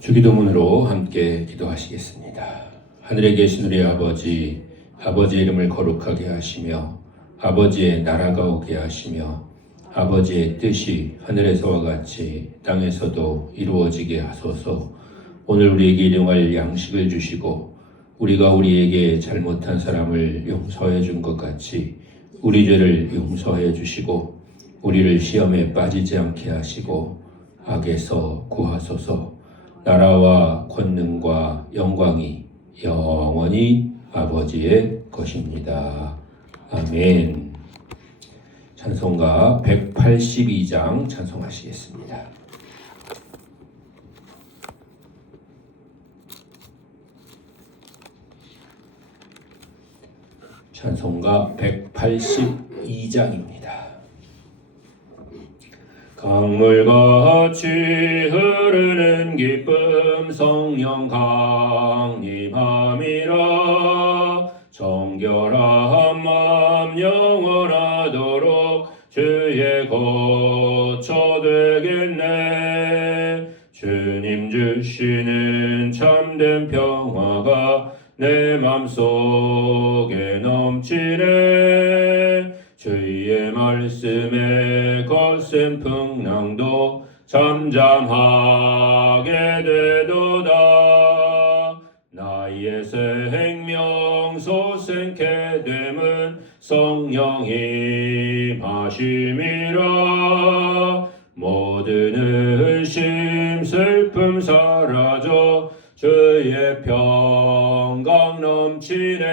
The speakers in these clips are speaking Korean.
주기도문으로 함께 기도하시겠습니다. 하늘에 계신 우리 아버지, 아버지의 이름을 거룩하게 하시며 아버지의 나라가 오게 하시며 아버지의 뜻이 하늘에서와 같이 땅에서도 이루어지게 하소서. 오늘 우리에게 일용할 양식을 주시고 우리가 우리에게 잘못한 사람을 용서해 준 것 같이 우리 죄를 용서해 주시고 우리를 시험에 빠지지 않게 하시고 악에서 구하소서. 나라와 권능과 영광이 영원히 아버지의 것입니다. 아멘. 찬송가 182장 찬송하시겠습니다. 찬송가 182장입니다. 강물같이 흐르는 기쁨 성령 강림함이라. 정결한 맘 영원하도록 주의 거처 되겠네. 주님 주시는 참된 평화가 내 맘속에 넘치네. 주의 말씀에 거센 풍랑도 잠잠하게 되도다. 나의 생명 솟생케 됨은 성령이 마심이라. 모든 의심 슬픔 사라져 주의 평강 넘치네.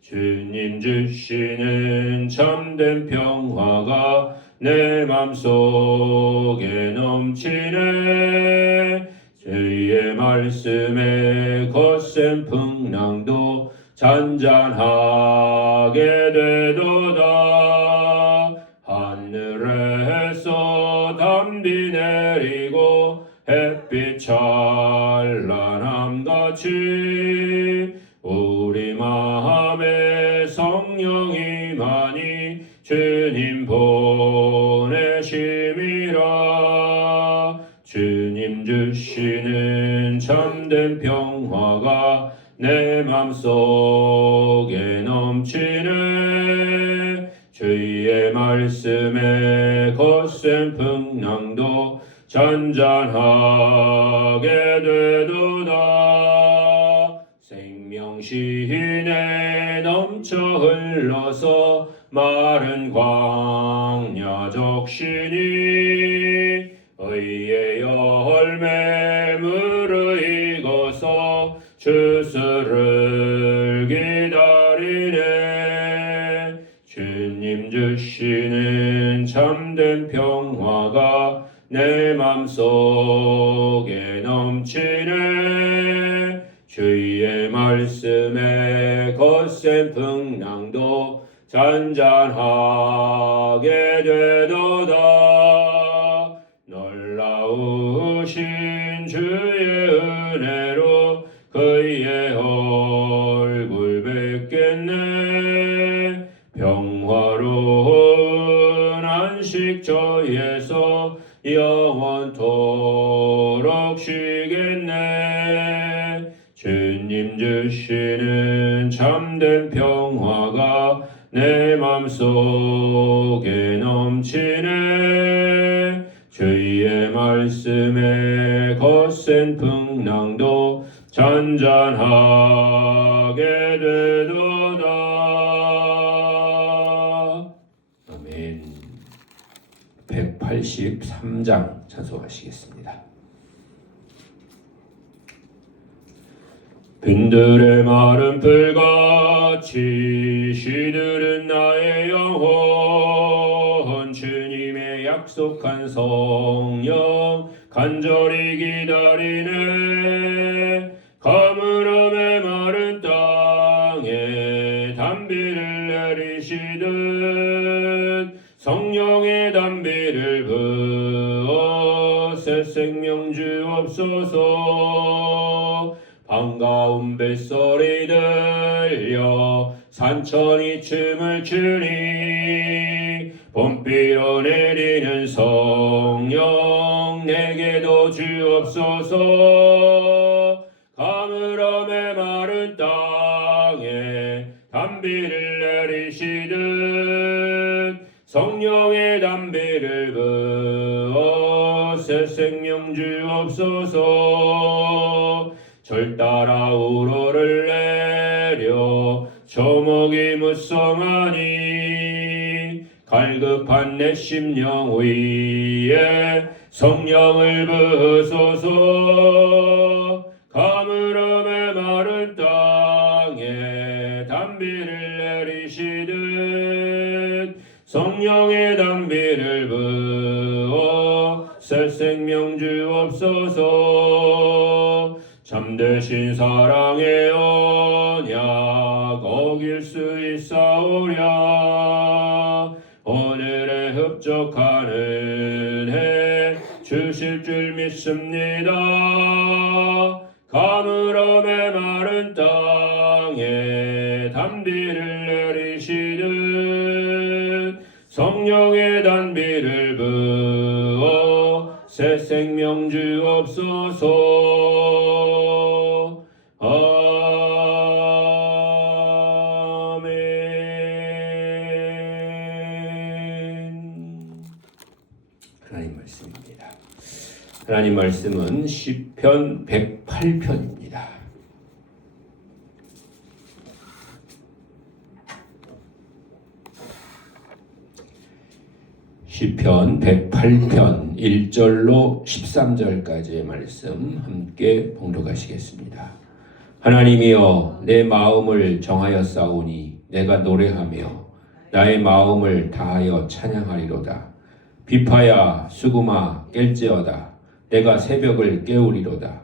주님 주시는 참된 평화가 내 맘속에 넘치네. 주의 말씀에 거센 풍랑도 잔잔하게 되도다. 하늘에서 담비 내리고 햇빛 찬란함같이 우리 마음에 성령이 많이 주님 보내심이라. 주님 주시는 참된 평화가 내 맘속에 넘치네. 주의 말씀에 거센 풍랑도 잔잔하게 되도다. 생명시내 넘쳐 흘러서 마른 광야 적시니 의의 열매 무르익어서 주스를 기다리네. 주님 주시는 참된 평화가 내 맘속에 넘치네. 주의 말씀에 거센 풍랑도 잔잔하게 되도다. 놀라우신 주의 은혜로 그의 얼굴 뵙겠네. 평화로운 안식 저에서 영원토록 쉬겠네. 주님 주시는 참된 평화가 내 맘속에 넘치네. 주의 말씀에 거센 풍랑도 잔잔하게 되도다. 아멘. 183장 찬송하시겠습니다. 빈들의 마른 풀같이 시들은 나의 영혼. 주님의 약속한 성령 간절히 기다리네. 가물음의 마른 땅에 단비를 내리시듯 성령의 단비를 부어 새 생명 주옵소서. 반가운 뱃소리 들려 산천이 춤을 추니 봄비로 내리는 성령 내게도 주옵소서. 가물음의 마른 땅에 단비를 내리시듯 성령의 단비를 부어 새 생명 주옵소서. 절 따라 우러를 내려 조목이 무성하니 갈급한 내 심령 위에 성령을 부으소서. 가물음의 마른 땅에 단비를 내리시듯 성령의 단비를 부어 새 생명 주옵소서. 참되신 사랑의 언약 어길 수 있사오랴. 오늘의 흡족한 은혜 주실 줄 믿습니다. 가물음의 마른 땅에 단비를 내리시듯 성령의 단비를 부어 새 생명 주옵소서. 아멘. 하나님 말씀입니다. 하나님 말씀은 시편 108편입니다. 시편 108편 1절로 13절까지의 말씀 함께 봉독하시겠습니다. 하나님이여 내 마음을 정하였사오니 내가 노래하며 나의 마음을 다하여 찬양하리로다. 비파야 수구마 깰지어다. 내가 새벽을 깨우리로다.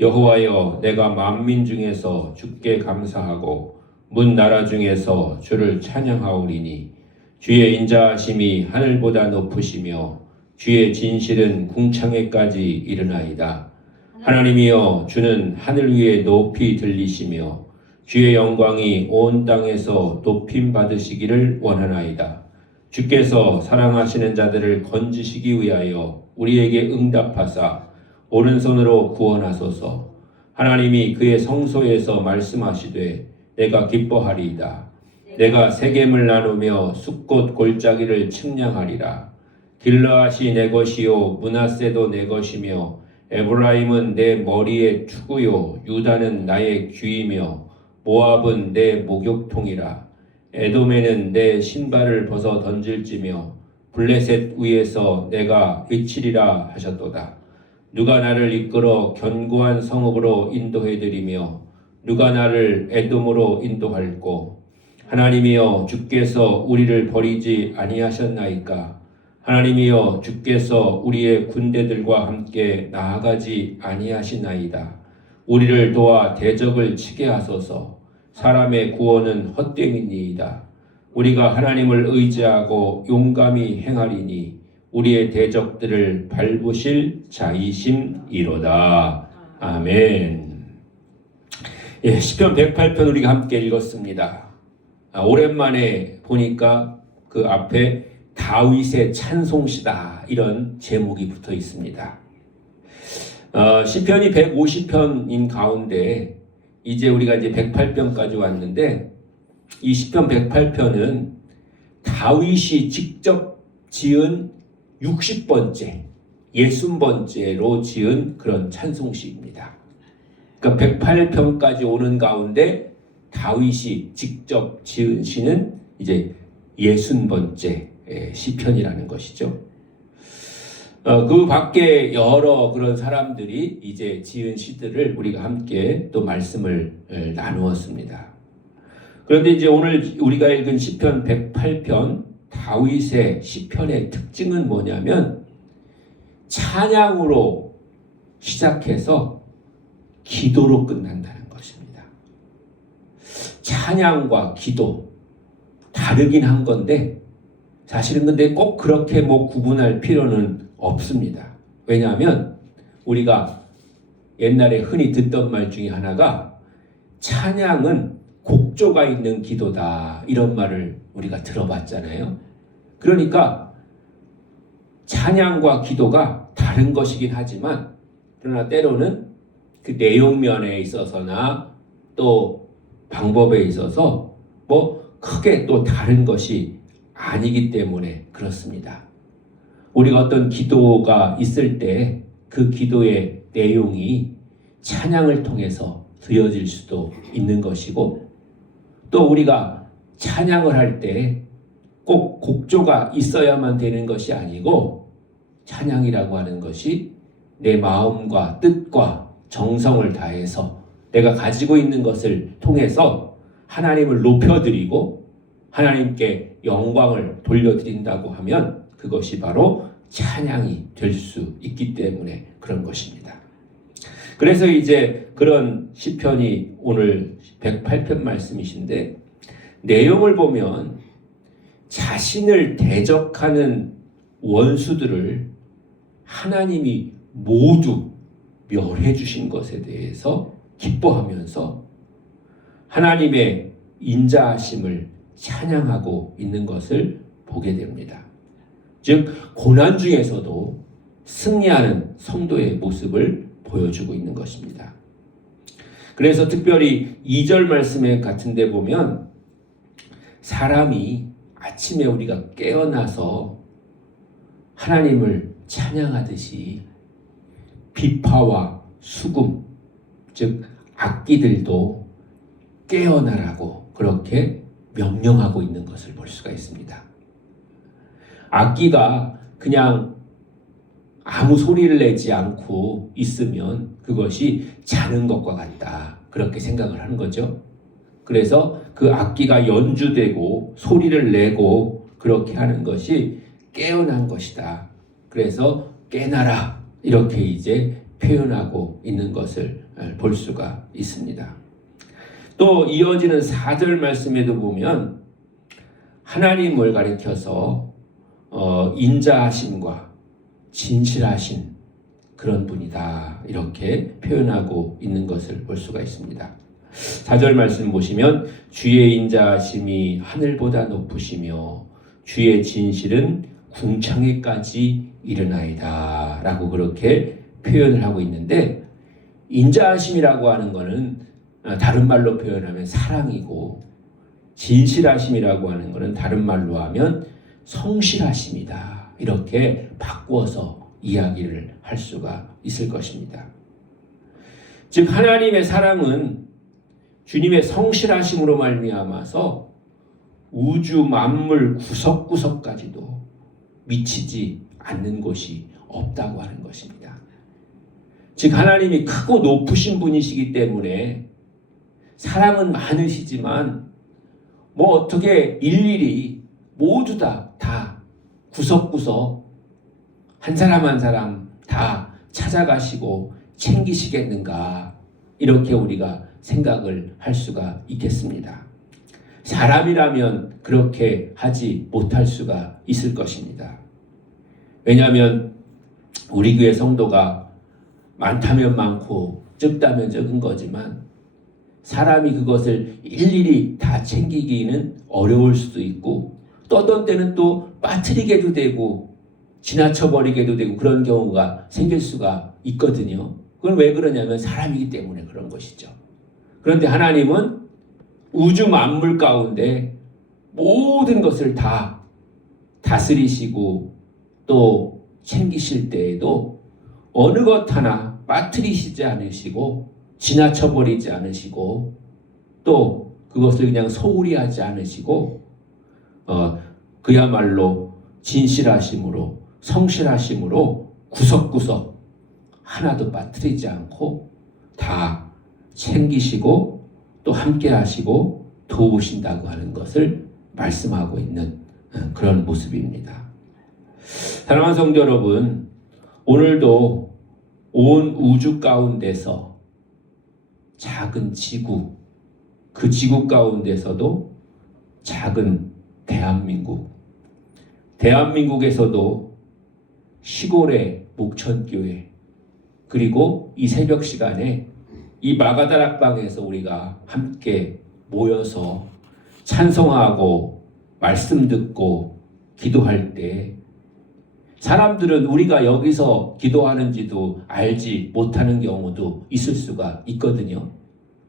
여호와여 내가 만민 중에서 주께 감사하고 문 나라 중에서 주를 찬양하오리니 주의 인자하심이 하늘보다 높으시며 주의 진실은 궁창에까지 이르나이다. 하나님이여 주는 하늘 위에 높이 들리시며 주의 영광이 온 땅에서 높임 받으시기를 원하나이다. 주께서 사랑하시는 자들을 건지시기 위하여 우리에게 응답하사 오른손으로 구원하소서. 하나님이 그의 성소에서 말씀하시되 내가 기뻐하리이다. 내가 세겜을 나누며 숫꽃 골짜기를 측량하리라. 길르앗이 내 것이요 므낫세도 내 것이며 에브라임은 내 머리의 투구요 유다는 나의 귀이며 모압은 내 목욕통이라. 에돔에는 내 신발을 벗어 던질지며 블레셋 위에서 내가 외치리라 하셨도다. 누가 나를 이끌어 견고한 성읍으로 인도해드리며 누가 나를 에돔으로 인도할꼬. 하나님이여 주께서 우리를 버리지 아니하셨나이까. 하나님이여 주께서 우리의 군대들과 함께 나아가지 아니하시나이다. 우리를 도와 대적을 치게 하소서. 사람의 구원은 헛됨이니이다. 우리가 하나님을 의지하고 용감히 행하리니 우리의 대적들을 밟으실 자이심이로다. 아멘. 예, 시편 108편 우리가 함께 읽었습니다. 오랜만에 보니까 그 앞에 다윗의 찬송시다 이런 제목이 붙어 있습니다. 시편이 150편인 가운데 이제 우리가 이제 108편까지 왔는데 이 시편 108편은 다윗이 직접 지은 60번째, 60번째로 지은 그런 찬송시입니다. 그러니까 108편까지 오는 가운데 다윗이 직접 지은 시는 이제 60번째 시편이라는 것이죠. 그 밖에 여러 그런 사람들이 이제 지은 시들을 우리가 함께 또 말씀을 나누었습니다. 그런데 이제 오늘 우리가 읽은 시편 108편 다윗의 시편의 특징은 뭐냐면 찬양으로 시작해서 기도로 끝난다는 것입니다. 찬양과 기도 다르긴 한 건데 사실은 근데 꼭 그렇게 뭐 구분할 필요는 없습니다. 왜냐하면 우리가 옛날에 흔히 듣던 말 중에 하나가 찬양은 곡조가 있는 기도다 이런 말을 우리가 들어봤잖아요. 그러니까 찬양과 기도가 다른 것이긴 하지만 그러나 때로는 그 내용면에 있어서나 또 방법에 있어서 뭐 크게 또 다른 것이 아니기 때문에 그렇습니다. 우리가 어떤 기도가 있을 때 그 기도의 내용이 찬양을 통해서 드려질 수도 있는 것이고, 또 우리가 찬양을 할 때 꼭 곡조가 있어야만 되는 것이 아니고, 찬양이라고 하는 것이 내 마음과 뜻과 정성을 다해서 내가 가지고 있는 것을 통해서 하나님을 높여드리고 하나님께 영광을 돌려드린다고 하면 그것이 바로 찬양이 될 수 있기 때문에 그런 것입니다. 그래서 이제 그런 시편이 오늘 108편 말씀이신데, 내용을 보면 자신을 대적하는 원수들을 하나님이 모두 멸해 주신 것에 대해서 기뻐하면서 하나님의 인자하심을 찬양하고 있는 것을 보게 됩니다. 즉 고난 중에서도 승리하는 성도의 모습을 보여주고 있는 것입니다. 그래서 특별히 2절 말씀에 같은 데 보면 사람이 아침에 우리가 깨어나서 하나님을 찬양하듯이 비파와 수금, 즉 악기들도 깨어나라고 그렇게 명령하고 있는 것을 볼 수가 있습니다. 악기가 그냥 아무 소리를 내지 않고 있으면 그것이 자는 것과 같다, 그렇게 생각을 하는 거죠. 그래서 그 악기가 연주되고 소리를 내고 그렇게 하는 것이 깨어난 것이다. 그래서 깨나라, 이렇게 이제 표현하고 있는 것을 볼 수가 있습니다. 또 이어지는 4절 말씀에도 보면 하나님을 가리켜서 인자하심과 진실하신 그런 분이다, 이렇게 표현하고 있는 것을 볼 수가 있습니다. 4절 말씀 보시면 주의 인자하심이 하늘보다 높으시며 주의 진실은 궁창에까지 이르나이다 라고 그렇게 표현을 하고 있는데, 인자하심이라고 하는 것은 다른 말로 표현하면 사랑이고, 진실하심이라고 하는 것은 다른 말로 하면 성실하심이다, 이렇게 바꾸어서 이야기를 할 수가 있을 것입니다. 즉 하나님의 사랑은 주님의 성실하심으로 말미암아서 우주 만물 구석구석까지도 미치지 않는 곳이 없다고 하는 것입니다. 즉 하나님이 크고 높으신 분이시기 때문에 사랑은 많으시지만 뭐 어떻게 일일이 모두 다 구석구석 한 사람 한 사람 다 찾아가시고 챙기시겠는가, 이렇게 우리가 생각을 할 수가 있겠습니다. 사람이라면 그렇게 하지 못할 수가 있을 것입니다. 왜냐하면 우리 교회 성도가 많다면 많고 적다면 적은 거지만 사람이 그것을 일일이 다 챙기기는 어려울 수도 있고, 또 어떤 때는 또 빠뜨리게도 되고 지나쳐버리게도 되고 그런 경우가 생길 수가 있거든요. 그건 왜 그러냐면 사람이기 때문에 그런 것이죠. 그런데 하나님은 우주 만물 가운데 모든 것을 다 다스리시고 또 챙기실 때에도 어느 것 하나 빠뜨리시지 않으시고 지나쳐버리지 않으시고 또 그것을 그냥 소홀히 하지 않으시고 그야말로 진실하심으로 성실하심으로 구석구석 하나도 빠뜨리지 않고 다 챙기시고 또 함께 하시고 도우신다고 하는 것을 말씀하고 있는 그런 모습입니다. 사랑하는 성도 여러분, 오늘도 온 우주 가운데서 작은 지구, 그 지구 가운데서도 작은 대한민국에서도 시골의 목천교회, 그리고 이 새벽 시간에 이 마가다락방에서 우리가 함께 모여서 찬송하고 말씀 듣고 기도할 때 사람들은 우리가 여기서 기도하는지도 알지 못하는 경우도 있을 수가 있거든요.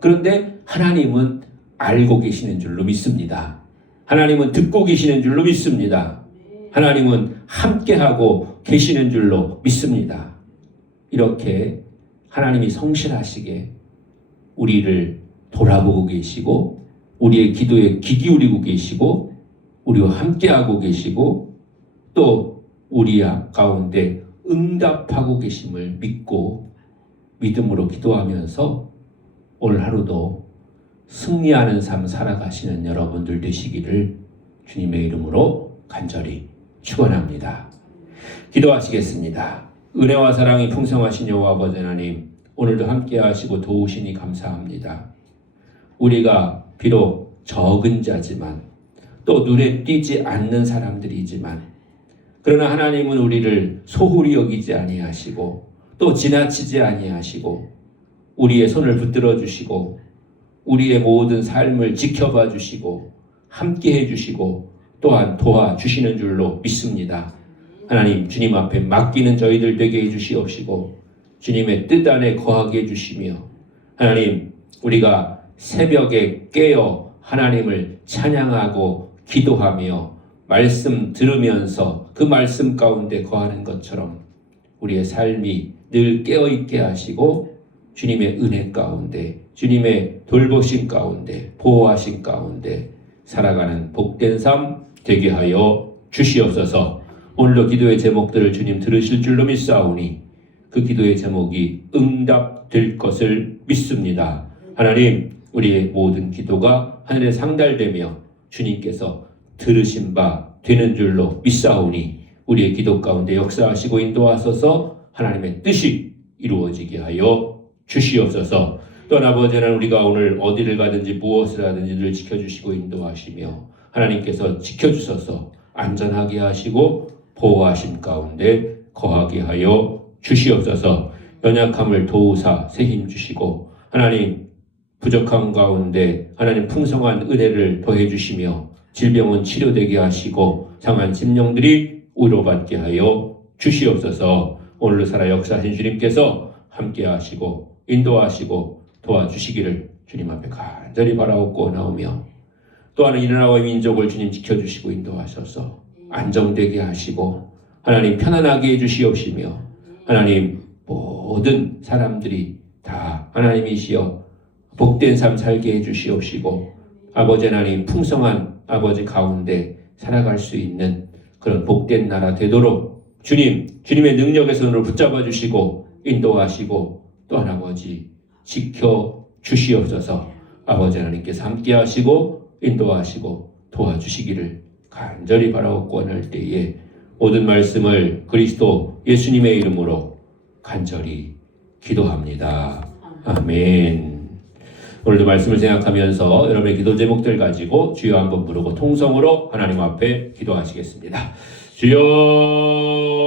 그런데 하나님은 알고 계시는 줄로 믿습니다. 하나님은 듣고 계시는 줄로 믿습니다. 하나님은 함께하고 계시는 줄로 믿습니다. 이렇게 하나님이 성실하시게 우리를 돌아보고 계시고 우리의 기도에 귀 기울이고 계시고 우리와 함께하고 계시고 또 우리 가운데 응답하고 계심을 믿고 믿음으로 기도하면서 오늘 하루도 승리하는 삶 살아가시는 여러분들 되시기를 주님의 이름으로 간절히 축원합니다. 기도하시겠습니다. 은혜와 사랑이 풍성하신 여호와 아버지 하나님, 오늘도 함께 하시고 도우시니 감사합니다. 우리가 비록 적은 자지만 또 눈에 띄지 않는 사람들이지만 그러나 하나님은 우리를 소홀히 여기지 아니하시고 또 지나치지 아니하시고 우리의 손을 붙들어 주시고 우리의 모든 삶을 지켜봐 주시고 함께 해주시고 또한 도와주시는 줄로 믿습니다. 하나님, 주님 앞에 맡기는 저희들 되게 해주시옵시고 주님의 뜻 안에 거하게 해주시며 하나님, 우리가 새벽에 깨어 하나님을 찬양하고 기도하며 말씀 들으면서 그 말씀 가운데 거하는 것처럼 우리의 삶이 늘 깨어있게 하시고 주님의 은혜 가운데 주님의 돌보심 가운데 보호하심 가운데 살아가는 복된 삶 되게 하여 주시옵소서. 오늘도 기도의 제목들을 주님 들으실 줄로 믿사오니 그 기도의 제목이 응답될 것을 믿습니다. 하나님, 우리의 모든 기도가 하늘에 상달되며 주님께서 들으신 바 되는 줄로 믿사오니 우리의 기도 가운데 역사하시고 인도하소서. 하나님의 뜻이 이루어지게 하여 주시옵소서. 또한 아버지 하나님, 우리가 오늘 어디를 가든지 무엇을 하든지 늘 지켜주시고 인도하시며 하나님께서 지켜주셔서 안전하게 하시고 보호하심 가운데 거하게 하여 주시옵소서. 연약함을 도우사 새 힘 주시고 하나님 부족함 가운데 하나님 풍성한 은혜를 더해 주시며 질병은 치료되게 하시고 상한 심령들이 위로받게 하여 주시옵소서. 오늘도 살아 역사하신 주님께서 함께 하시고 인도하시고 도와주시기를 주님 앞에 간절히 바라옵고 나오며 또한 이 나라와 민족을 주님 지켜주시고 인도하셔서 안정되게 하시고 하나님 편안하게 해주시옵시며 하나님 모든 사람들이 다 하나님이시여 복된 삶 살게 해주시옵시고 아버지 하나님 풍성한 아버지 가운데 살아갈 수 있는 그런 복된 나라 되도록 주님의 능력의 손으로 붙잡아 주시고 인도하시고 또한 아버지 지켜 주시옵소서. 아버지 하나님께서 함께 하시고 인도하시고 도와주시기를 간절히 바라옵고 원할 때에 모든 말씀을 그리스도 예수님의 이름으로 간절히 기도합니다. 아멘. 오늘도 말씀을 생각하면서 여러분의 기도 제목들 가지고 주여 한번 부르고 통성으로 하나님 앞에 기도하시겠습니다. 주여